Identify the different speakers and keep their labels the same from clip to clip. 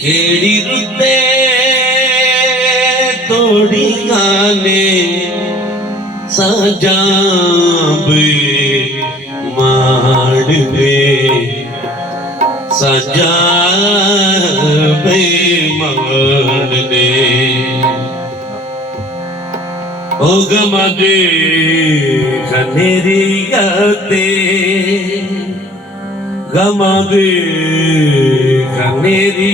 Speaker 1: ਕਿਹੜੀ ਰੁੱਤੇ ਤੋੜੀਆਂ ਨੇ ਸਾਜਾਂ ਬੇ ਮਾੜ ਦੇ ਸਾਜਾਂ ਬੇ ਦੇ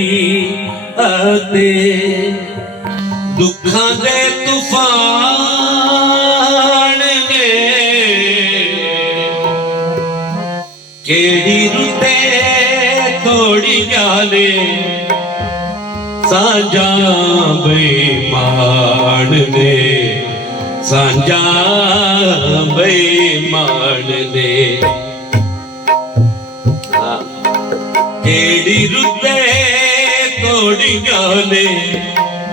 Speaker 1: ਅਤੇ ਦੁੱਖਾਂ ਦੇ ਤੂਫਾਨ ਨੇ ਕਿਹੜੀ ਰੁੱਤੇ ਤੋੜੀ ਜਾਲੇ ਸਾਂਝਾ ਬੇਮਾਨ ਨੇ, ਸਾਂਝਾਂ ਬੇਮਾਨ ਨੇ। ਤੋੜੀ ਜਾਲੇ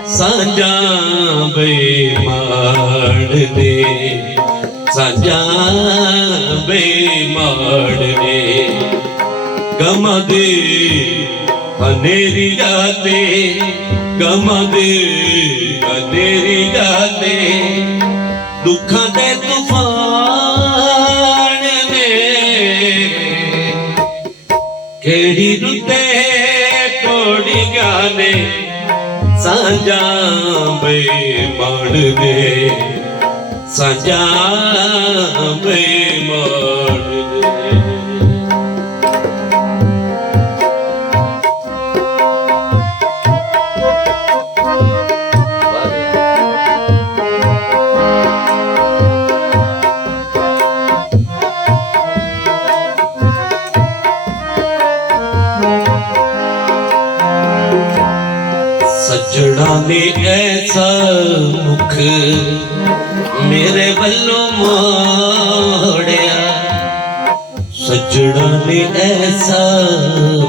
Speaker 1: ਸਾਂਝਾਂ ਬੇਮਾਨ ਨੇ। ਸਾਂਝਾਂ ਬੇਮਾਨ ਨੇ। ਗਮਦੇ ਹਨੇਰੀ ਜਾਤੇ ਗਮਦੇ ਹਨੇਰੀ ਜਾਤੇ ਦੁੱਖਾਂ ਦੇ ਤੂਫਾਨ ਸਾਂਝਾਂ ਬੇਮਾਨ ਨੇ ਸਾਂਝਾਂ ਬੇਮਾਨ ਸੱਜਣਾ ਨੇ ਐਸਾ ਮੁਖ ਮੇਰੇ ਵੱਲੋਂ ਮੋੜਿਆ। ਸੱਜਣਾ ਨੇ ਐਸਾ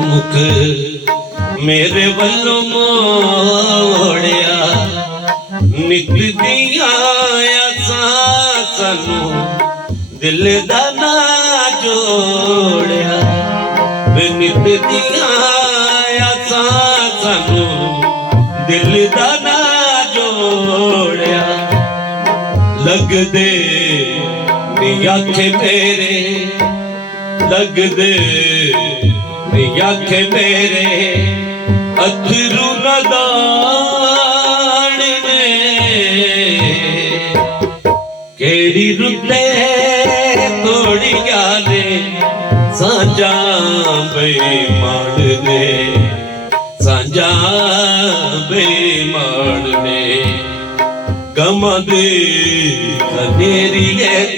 Speaker 1: ਮੁਖ ਮੇਰੇ ਵੱਲੋਂ ਮੋੜਿਆ। ਨਿਤ ਆਸਾਂ ਸਾਨੂੰ ਦਿਲ ਦਾ ਨਾ ਜੋੜਿਆ। ਵੇ ਨਿਤ ਦਿਲ ਦਾ ਨਾ ਜੋੜਿਆ। ਲੱਗਦੇ ਨੀ ਆਖੇ ਮੇਰੇ। ਲੱਗਦੇ ਨੀ ਆਖੇ ਮੇਰੇ। ਅਥਰੂ ਨਦਾਨ ਨੇ। ਕਿਹੜੀ ਰੁੱਤੇ ਤੋੜੀ ਗਾਲੇ ਸਾਂਝਾਂ ਬੇਮਾਨ ਨੇ। ਬੇਮਾਨ ਨੇ। ਗਮਦੇ ਹਨੇਰੀ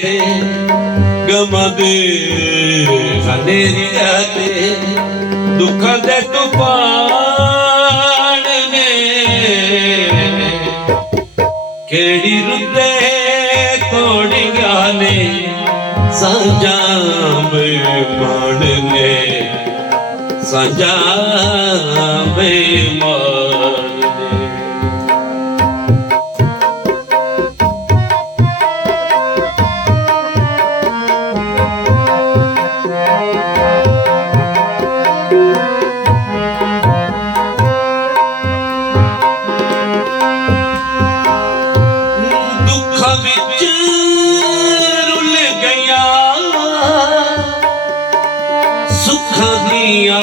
Speaker 1: ਤੇ ਗਮਦੇ ਹਨੇਰੀ ਤੇ ਦੁੱਖਾਂ ਦੇ ਤੂਫਾਨ ਨੇ। ਕਿਹੜੀ ਰੁੱਤੇ ਤੋੜੀ ਗਾਲੇ ਸਾਂਝਾਂ ਬੇਮਾਨ ਨੇ। ਸਾਂਝਾਂ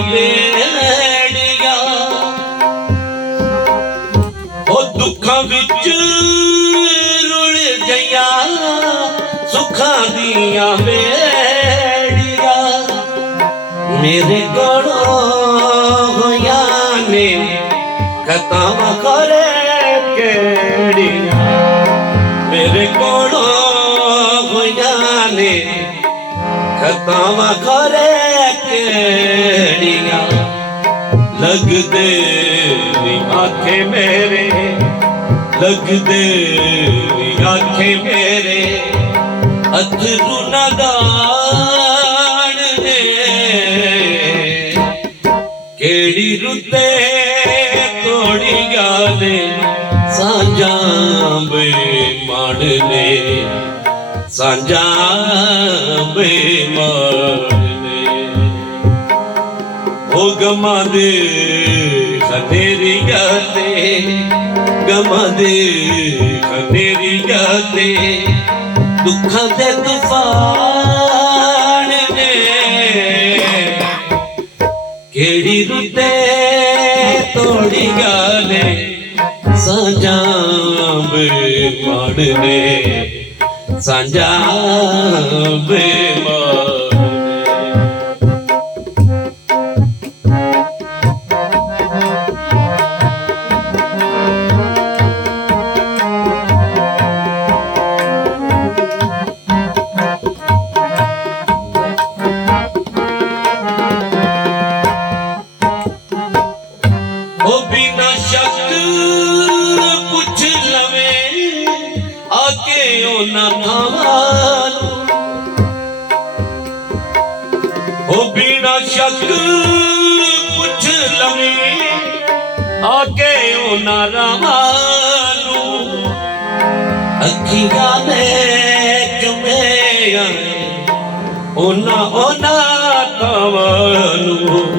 Speaker 1: ਦੀਆਂ ਉਹ ਦੁੱਖਾਂ ਵਿੱਚ ਰੁਲ ਗਈਆਂ, ਸੁੱਖਾਂ ਦੀਆਂ ਵੇੜੀਆਂ ਮੇਰੇ ਕੋਲੋਂ ਹੋਇਆ ਨੇ ਖਤਮ ਕਰੇ ਕਿਹੜੀਆਂ? ਮੇਰੇ ਕੋਲੋਂ ਹੋਈਆਂ ਨੇ ਖਤਮ ਕਰੇ ਲੱਗਦੇ ਨੀ ਆਖੇ ਮੇਰੇ, ਲੱਗਦੇ ਨੀ ਆਖੇ ਮੇਰੇ। ਅਥਰੂ ਨਦਾਨ ਨੇ। ਕਿਹੜੀ ਰੁੱਤੇ ਤੋੜੀ ਗਾਲੇ ਸਾਂਝਾਂ ਬੇਮਾਨ ਨੇ। ਸਾਂਝਾਂ ਬੇਮਾਨ ਨੇ ಗಮದೆ ಕಥೇರಿ ಗತೆ ಗಮದೆ ಕಥೇರಿ ಗತೆ ದುಃಖದ ತುಫಾನ ಕೇಳಿ ರುತೆ ತೋಡಿ ಗಾಲೆ ਸਜਾਬ ਮੜਨੇ ਸਜਾਬ ਮੜ ਉਹਨਾਂ ਥਾਵਾਂ ਨੂੰ। ਉਹ ਬਿਨਾ ਸ਼ੱਕ ਪੁੱਛ ਲਵੇ, ਆ ਕੇ ਉਹਨਾਂ ਰਾਵਾਂ ਨੂੰ। ਅੱਖੀਆਂ ਨੇ ਚੁਮਿਆ ਉਹਨਾਂ ਉਹਨਾਂ ਥਾਵਾਂ ਨੂੰ।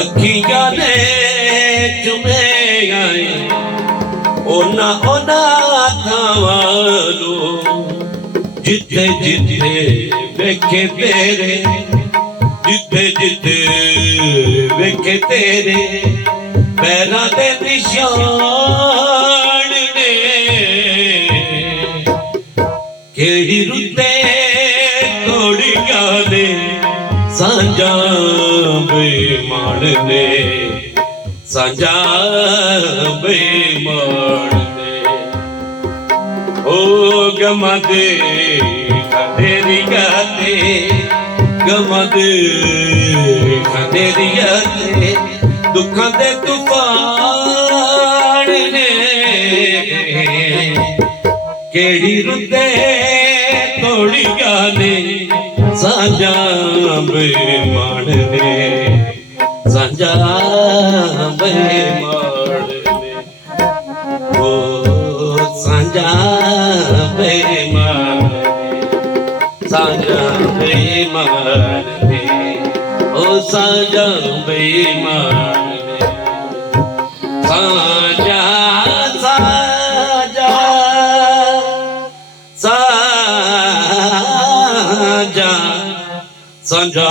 Speaker 1: ਅੱਖੀਆਂ ਨੇ davalu Cidde cidde ve kedere Cidde cidde ve kedere Berade nişan ne Kehri rutte ਤੋੜੀਆਂ ਦੇ ਸਾਂਝਾਂ ਬੇਮਾਨ ਨੇ ਸਾਂਝਾਂ ਬੇ ಗಮದೆ ಕದೆರಿಯದೆ ಗಮದೆ ಕದೆರಿಯದೆ ದುಃಖದ ತುಫಾನ್ ಕೇಳಿ ರುದ್ದೆ ਤੋੜੀਆਂ ਨੇ ਸਾਂਝਾਂ ਬੇ ਮਾੜਨੇ ਸਾਂਝਾਂ ਬੇ ਮਾੜਨੇ ਓ ਸਾਂਝਾਂ सजा बेमान साजा साजा साजा साजा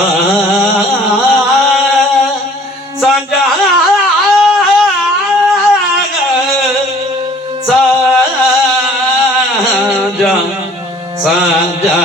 Speaker 1: সাজা